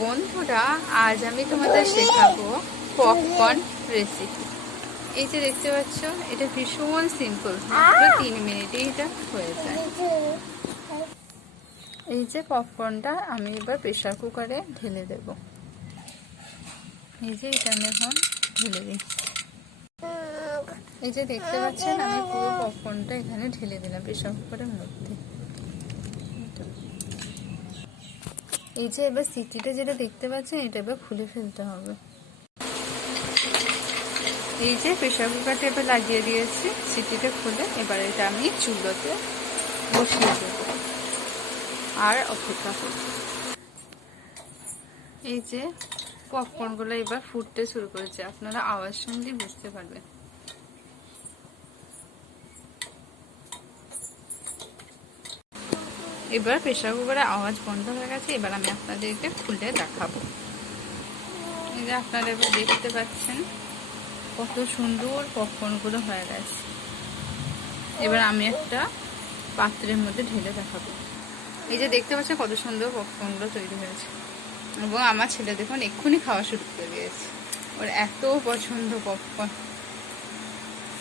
বন্ধুরা, আজ আমি তোমাদের শেখাবো পপকর্ন রেসিপি। এই যে দেখতে পাচ্ছ, এটা ভীষণ সিম্পল, মাত্র 3 মিনিটেই এটা হয়ে যায়। এই যে পপকর্নটা আমি এবার প্রেসার কুকারে ঢেলে দেব। এই যে এটা আমি এখন ঢেলে দিচ্ছি। এই যে দেখতে পাচ্ছেন, আমি পুরো পপকর্নটা এখানে ঢেলে দিলাম প্রেসার কুকারের মধ্যে। এই যে এবার সিটিটা যেটা দেখতে পাচ্ছেন, এটা এবার খুলে ফেলতে হবে। এই যে প্রেসার কুকারটা এবার লাগিয়ে দিয়েছি, সিটিটা খুলে এবার এটা আমি চুলোতে বসিয়ে দেব আর অপেক্ষা করব। এই যে পপকর্নগুলো এবার ফুটতে শুরু করেছে, আপনারা আওয়াজ শুনলেই বুঝতে পারবেন। এবার প্রেসার কুকারের আওয়াজ বন্ধ হয়ে গেছে, এবার আমি আপনাদেরকে খুলে দেখাবো। এই যে আপনারা এবার দেখতে পাচ্ছেন কত সুন্দর পপকর্নগুলো হয়ে গেছে। এবার আমি একটা পাত্রের মধ্যে ঢেলে দেখাবো। এই যে দেখতে পাচ্ছেন কত সুন্দর পপকর্নগুলো তৈরি হয়েছে, এবং আমার ছেলে দেখুন এক্ষুনি খাওয়া শুরু করে দিয়েছে, ওর এত পছন্দ পপকর্ন।